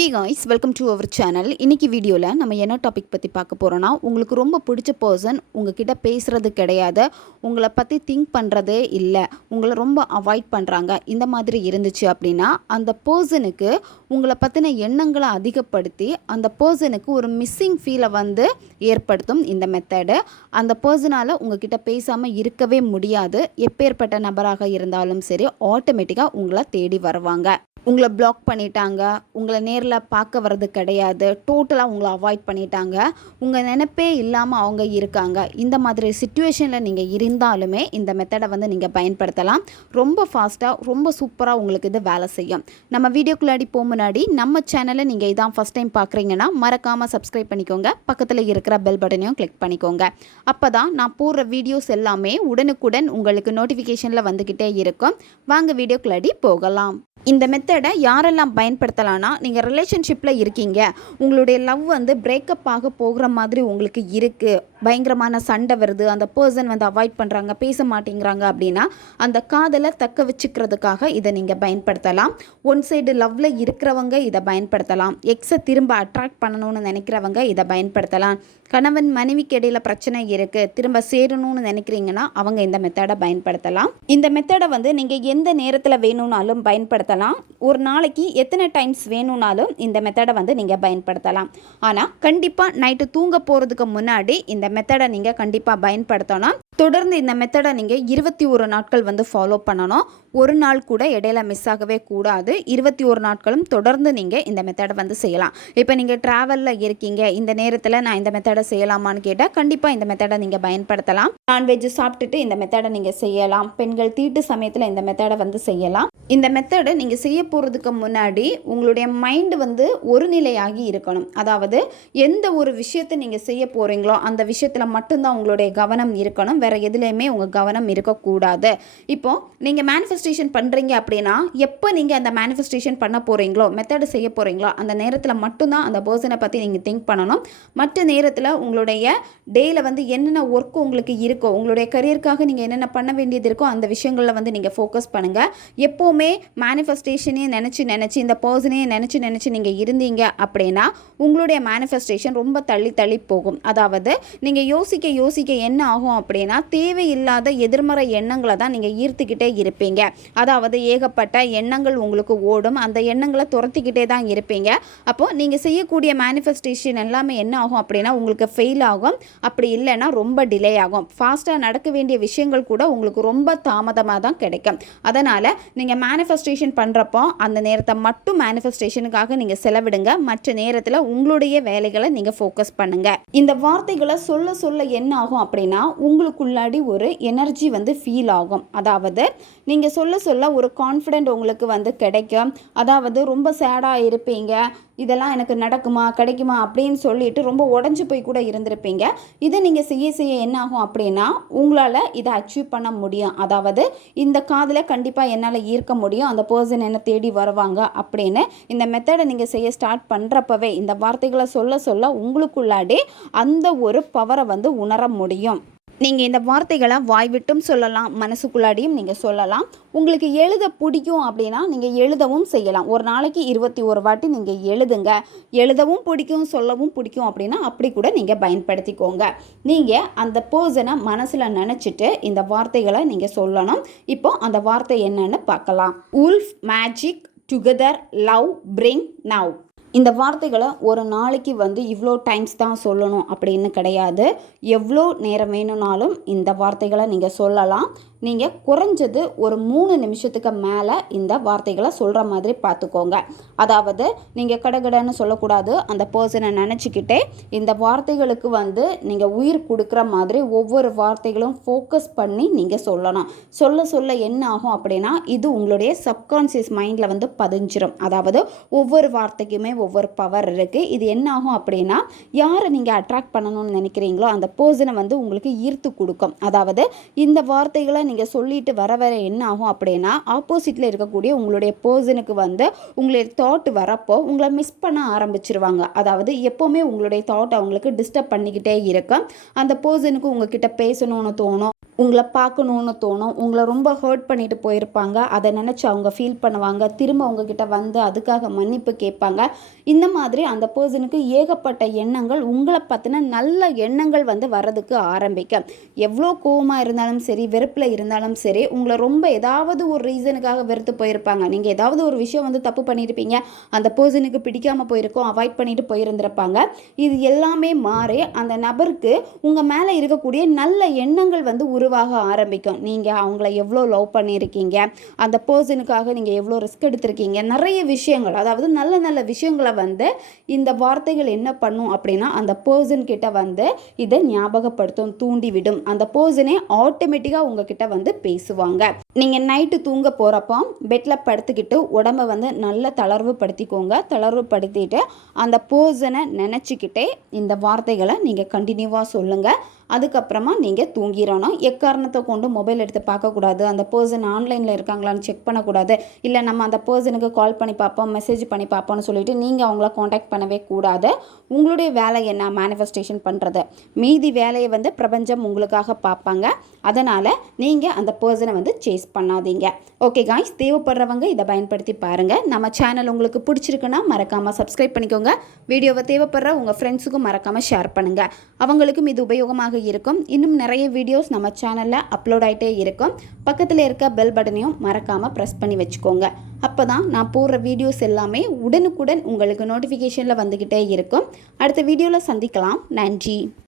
Hey guys, welcome to our channel. இன்றைக்கி வீடியோவில் நம்ம என்ன டாபிக் பற்றி பார்க்க போகிறோன்னா, உங்களுக்கு ரொம்ப பிடிச்ச பர்சன் உங்ககிட்ட பேசுகிறது கிடையாது, உங்களை பற்றி திங்க் பண்ணுறதே இல்லை, உங்களை ரொம்ப அவாய்ட் பண்ணுறாங்க, இந்த மாதிரி இருந்துச்சு அப்படின்னா அந்த பர்சனுக்கு உங்களை பற்றின எண்ணங்களை அதிகப்படுத்தி அந்த பர்சனுக்கு ஒரு மிஸ்ஸிங் ஃபீலை ஏற்படுத்தும் இந்த மெத்தடு. அந்த பர்சனால் உங்ககிட்ட பேசாமல் இருக்கவே முடியாது. எப்பேற்பட்ட நபராக இருந்தாலும் சரி, ஆட்டோமேட்டிக்காக உங்களை தேடி வருவாங்க. உங்களை பிளாக் பண்ணிட்டாங்க, உங்களை நேரில் பார்க்க வர்றது கிடையாது, டோட்டலாக உங்களை அவாய்ட் பண்ணிட்டாங்க, உங்கள் நினைப்பே இல்லாமல் அவங்க இருக்காங்க. இந்த மாதிரி சிச்சுவேஷனில் நீங்கள் இருந்தாலுமே இந்த மெத்தடை நீங்கள் பயன்படுத்தலாம். ரொம்ப ஃபாஸ்ட்டாக, ரொம்ப சூப்பராக உங்களுக்கு இது வேலை செய்யும். நம்ம வீடியோக்குள்ளாடி முன்னாடி நம்ம சேனலை நீங்கள் இதான் ஃபஸ்ட் டைம் பார்க்குறீங்கன்னா மறக்காமல் சப்ஸ்கிரைப் பண்ணிக்கோங்க. பக்கத்தில் இருக்கிற பெல் பட்டனையும் கிளிக் பண்ணிக்கோங்க. அப்போ தான் நான் போடுற வீடியோஸ் எல்லாமே உடனுக்குடன் உங்களுக்கு நோட்டிஃபிகேஷனில் வந்துக்கிட்டே இருக்கும். வாங்க வீடியோக்குள்ளாடி போகலாம். இந்த மெத்தடை யாரெல்லாம் பயன்படுத்தலான்னா, நீங்கள் ரிலேஷன்ஷிப்பில் இருக்கீங்க, உங்களுடைய லவ் பிரேக்கப் ஆக போகிற மாதிரி உங்களுக்கு இருக்குது, பயங்கரமான சண்டை வருது, அந்த பர்சன் அவாய்ட் பண்ணுறாங்க, பேச மாட்டேங்கிறாங்க அப்படின்னா அந்த காதலை தக்க வச்சுக்கிறதுக்காக இதை நீங்கள் பயன்படுத்தலாம். ஒன் சைடு லவ்வில் இருக்கிறவங்க இதை பயன்படுத்தலாம். எக்ஸை திரும்ப அட்ராக்ட் பண்ணணும்னு நினைக்கிறவங்க இதை பயன்படுத்தலாம். கணவன் மனைவிக்கு இடையில பிரச்சனை இருக்குது, திரும்ப சேரணும்னு நினைக்கிறீங்கன்னா அவங்க இந்த மெத்தடை பயன்படுத்தலாம். இந்த மெத்தடை நீங்கள் எந்த நேரத்தில் வேணும்னாலும் பயன்படுத்தலாம். ஒரு நாளைக்கு எத்தனை டைம்ஸ் வேணும்னாலும் இந்த மெத்தடை நீங்கள் பயன்படுத்தலாம். ஆனால் கண்டிப்பாக நைட்டு தூங்க போகிறதுக்கு முன்னாடி இந்த மெத்தடை நீங்கள் கண்டிப்பாக பயன்படுத்தணும். தொடர்ந்து இந்த மெத்தடை நீங்கள் 21 நாட்கள் ஃபாலோ பண்ணணும். ஒரு நாள் கூட இடையில மிஸ் ஆகவே கூடாது. 21 நாட்களும் தொடர்ந்து நீங்கள் இந்த மெத்தடை செய்யலாம். இப்போ நீங்கள் ட்ராவலில் இருக்கீங்க, இந்த நேரத்தில் நான் இந்த மெத்தடை செய்யலாமான்னு கேட்டால் கண்டிப்பாக இந்த மெத்தடை நீங்கள் பயன்படுத்தலாம். நான்வெஜ் சாப்பிட்டுட்டு இந்த மெத்தடை நீங்கள் செய்யலாம். பெண்கள் தீட்டு சமயத்தில் இந்த மெத்தடை செய்யலாம். இந்த மெத்தடை நீங்கள் செய்ய போகிறதுக்கு முன்னாடி உங்களுடைய மைண்டு ஒரு நிலையாகி இருக்கணும். அதாவது எந்த ஒரு விஷயத்தை நீங்கள் செய்ய போகிறீங்களோ அந்த விஷயத்தில் மட்டும்தான் உங்களுடைய கவனம் இருக்கணும், வேறு எதுலேயுமே உங்கள் கவனம் இருக்கக்கூடாது. இப்போ நீங்கள் மேனிஃபெஸ்டேஷன் பண்ணுறீங்க அப்படின்னா, எப்போ நீங்கள் அந்த மேனிஃபெஸ்டேஷன் பண்ண போகிறீங்களோ, மெத்தடு செய்ய போகிறீங்களோ அந்த நேரத்தில் மட்டும்தான் அந்த பர்சனை பற்றி நீங்கள் திங்க் பண்ணணும். மற்ற நேரத்தில் உங்களுடைய டேயில் என்னென்ன ஒர்க் உங்களுக்கு இருக்கோ, உங்களுடைய கரியருக்காக நீங்கள் என்னென்ன பண்ண வேண்டியது இருக்கோ அந்த விஷயங்களில் நீங்கள் ஃபோக்கஸ் பண்ணுங்கள். எப்போவுமே மேனிஃபெஸ்டேஷனே நினச்சி இந்த பர்சனே நினச்சி நீங்கள் இருந்தீங்க அப்படின்னா உங்களுடைய மேனிஃபெஸ்டேஷன் ரொம்ப தள்ளி போகும். அதாவது நீங்கள் யோசிக்க என்ன ஆகும் அப்படின்னா, தேவையில்லாத எதிர்மறை எண்ணங்களை தான் நீங்கள் ஈர்த்துக்கிட்டே இருப்பீங்க. அதாவது ஏகப்பட்ட எண்ணங்கள் உங்களுக்கு ஓடும், அந்த எண்ணங்களை துரத்திக்கிட்டே தான் இருப்பீங்க. அப்போது நீங்கள் செய்யக்கூடிய மேனிஃபெஸ்டேஷன் எல்லாமே என்ன ஆகும் அப்படின்னா உங்களுக்கு ஃபெயில் ஆகும். அப்படி இல்லைன்னா ரொம்ப டிலே ஆகும். ஃபாஸ்ட்டாக நடக்க வேண்டிய விஷயங்கள் கூட உங்களுக்கு ரொம்ப தாமதமாக தான் கிடைக்கும். அதனால் நீங்கள் மேனிஃபெஸ்டேஷன் பண்ணுறப்போ அந்த நேரத்தை மட்டும் மேனிஃபெஸ்டேஷனுக்காக நீங்கள் செலவிடுங்க. மற்ற நேரத்தில் உங்களுடைய வேலைகளை நீங்கள் ஃபோக்கஸ் பண்ணுங்கள். இந்த வார்த்தைகளை சொல்ல என்ன ஆகும் அப்படின்னா உங்களுக்குள்ளாடி ஒரு எனர்ஜி ஃபீல் ஆகும். அதாவது நீங்கள் சொல்ல ஒரு கான்ஃபிடென்ட் உங்களுக்கு கிடைக்கும். அதாவது ரொம்ப சேடாக இருப்பீங்க, இதெல்லாம் எனக்கு நடக்குமா கிடைக்குமா அப்படின்னு சொல்லிட்டு ரொம்ப உடஞ்சி போய் கூட இருந்திருப்பீங்க. இதை நீங்கள் செய்ய என்ன ஆகும் அப்படின்னா உங்களால் இதை அச்சீவ் பண்ண முடியும். அதாவது இந்த காதில் கண்டிப்பாக என்னால் ஈர்க்க முடியும், அந்த பர்சன் என்னை தேடி வருவாங்க அப்படின்னு இந்த மெத்தடை நீங்கள் செய்ய ஸ்டார்ட் பண்ணுறப்பவே இந்த வார்த்தைகளை சொல்ல உங்களுக்குள்ளாடி அந்த ஒரு பவரை உணர முடியும். நீங்கள் இந்த வார்த்தைகளை வாய்விட்டும் சொல்லலாம், மனசுக்குள்ளாடியும் நீங்கள் சொல்லலாம். உங்களுக்கு எழுத பிடிக்கும் அப்படின்னா நீங்கள் எழுதவும் செய்யலாம். ஒரு நாளைக்கு 21 வாட்டி நீங்கள் எழுதுங்க. எழுதவும் பிடிக்கும், சொல்லவும் பிடிக்கும் அப்படின்னா அப்படி கூட நீங்கள் பயன்படுத்திக்கோங்க. நீங்கள் அந்த பர்சனை மனசில் நினச்சிட்டு இந்த வார்த்தைகளை நீங்கள் சொல்லணும். இப்போ அந்த வார்த்தை என்னன்னு பார்க்கலாம். Wolf, magic, together, love, bring, now. இந்த வார்த்தைகளை ஒரு நாளைக்கு இவ்வளோ டைம்ஸ் தான் சொல்லணும் அப்படின்னு கிடையாது. எவ்வளோ நேரம் வேணும்னாலும் இந்த வார்த்தைகளை நீங்கள் சொல்லலாம். நீங்கள் குறைஞ்சது ஒரு 3 நிமிஷத்துக்கு மேலே இந்த வார்த்தைகளை சொல்கிற மாதிரி பார்த்துக்கோங்க. அதாவது நீங்கள் கடகடன்னு சொல்லக்கூடாது. அந்த பர்சனை நினச்சிக்கிட்டே இந்த வார்த்தைகளுக்கு நீங்கள் உயிர் கொடுக்குற மாதிரி ஒவ்வொரு வார்த்தைகளும் ஃபோக்கஸ் பண்ணி நீங்கள் சொல்லணும். சொல்ல என்ன ஆகும் அப்படின்னா இது உங்களுடைய சப்கான்ஷியஸ் மைண்டில் பதிஞ்சிரும். அதாவது ஒவ்வொரு வார்த்தைக்குமே ஒவ்வொரு பவர் இருக்குது. இது என்ன ஆகும் அப்படின்னா யாரை நீங்கள் அட்ராக்ட் பண்ணணும்னு நினைக்கிறீங்களோ அந்த பர்சனை உங்களுக்கு ஈர்த்து கொடுக்கும். அதாவது இந்த வார்த்தைகளை நீங்கள் சொல்லிட்டு வர என்ன ஆகும் அப்படின்னா ஆப்போசிட்டில் இருக்கக்கூடிய உங்களுடைய பர்சனுக்கு உங்களுடைய தாட் வரப்போ உங்களை மிஸ் பண்ண ஆரம்பிச்சிருவாங்க. அதாவது எப்போவுமே உங்களுடைய தாட் அவங்களுக்கு டிஸ்டர்ப் பண்ணிக்கிட்டே இருக்கும். அந்த பர்சனுக்கு உங்ககிட்ட பேசணும்னு தோணும், உங்களை பார்க்கணுன்னு தோணும். உங்களை ரொம்ப ஹர்ட் பண்ணிட்டு போயிருப்பாங்க. அதை நினச்சி அவங்க ஃபீல் பண்ணுவாங்க. திரும்ப உங்ககிட்ட வந்து அதுக்காக மன்னிப்பு கேட்பாங்க. இந்த மாதிரி அந்த பர்சனுக்கு ஏகப்பட்ட எண்ணங்கள், உங்களை பற்றின நல்ல எண்ணங்கள் வந்து வர்றதுக்கு ஆரம்பிக்கும். எவ்வளோ கோவமாக இருந்தாலும் சரி, வெறுப்பில் இருந்தாலும் சரி, உங்களை ரொம்ப ஏதாவது ஒரு ரீசனுக்காக வெறுத்து போயிருப்பாங்க. நீங்கள் ஏதாவது ஒரு விஷயம் வந்து தப்பு பண்ணியிருப்பீங்க, அந்த பர்சனுக்கு பிடிக்காமல் போயிருக்கோம், அவாய்ட் பண்ணிட்டு போயிருந்திருப்பாங்க. இது எல்லாமே மாறி அந்த நபருக்கு உங்கள் மேலே இருக்கக்கூடிய நல்ல எண்ணங்கள் வந்து உருவாக ஆரம்பிக்கும். நீங்கள் அவங்கள எவ்வளோ லவ் பண்ணியிருக்கீங்க, அந்த பர்சனுக்காக நீங்கள் எவ்வளோ ரிஸ்க் எடுத்திருக்கீங்க, நிறைய விஷயங்கள், அதாவது நல்ல நல்ல விஷயங்களை வந்து இந்த வார்த்தைகள் என்ன பண்ணும் அப்படின்னா அந்த பர்சன் கிட்ட வந்து இதை ஞாபகப்படுத்தும், தூண்டிவிடும். அந்த பர்சனே ஆட்டோமேட்டிக்காக உங்ககிட்ட வந்து பேசுவாங்க. நீங்கள் நைட்டு தூங்க போகிறப்போ பெட்டில் படுத்துக்கிட்டு உடம்பை வந்து நல்லா தளர்வு படுத்திக்கோங்க. தளர்வு படுத்திட்டு அந்த பர்சனை நினச்சிக்கிட்டே இந்த வார்த்தைகளை நீங்கள் கண்டினியூவாக சொல்லுங்கள். அதுக்கப்புறமா நீங்கள் தூங்கிடணும். எக்காரணத்தை கொண்டு மொபைல் எடுத்து பார்க்கக்கூடாது. அந்த பர்சன் ஆன்லைனில் இருக்காங்களான்னு செக் பண்ணக்கூடாது. இல்லை நம்ம அந்த பர்சனுக்கு கால் பண்ணி பார்ப்போம், மெசேஜ் பண்ணி பார்ப்போம்னு சொல்லிட்டு நீங்கள் அவங்கள காண்டாக்ட் பண்ணவே கூடாது. உங்களுடைய வேலை என்ன? மேனிஃபெஸ்டேஷன் பண்ணுறது. மீதி வேலையை வந்து பிரபஞ்சம் உங்களுக்காக பார்ப்பாங்க. அதனால் நீங்கள் அந்த பர்சனை வந்து சேஸ் பண்ணாதீங்க. ஓகே காய்ஸ், தேவைப்படுறவங்க இதை பயன்படுத்தி பாருங்கள். நம்ம சேனல் உங்களுக்கு பிடிச்சிருக்குன்னா மறக்காமல் சப்ஸ்கிரைப் பண்ணிக்கோங்க. வீடியோவை தேவைப்படுற உங்கள் ஃப்ரெண்ட்ஸுக்கும் மறக்காமல் ஷேர் பண்ணுங்கள். அவங்களுக்கும் இது உபயோகமாக இருக்கும். இன்னும் நிறைய வீடியோஸ் நம்ம சேனலில் அப்லோட் ஆகிட்டே இருக்கும். பக்கத்தில் இருக்க பெல் பட்டனையும் மறக்காமல் ப்ரெஸ் பண்ணி வச்சுக்கோங்க. அப்போ தான் நான் போடுற வீடியோஸ் எல்லாமே உடனுக்குடன் உங்களுக்கு நோட்டிஃபிகேஷனில் வந்துக்கிட்டே இருக்கும். அடுத்த வீடியோவில் சந்திக்கலாம். நன்றி.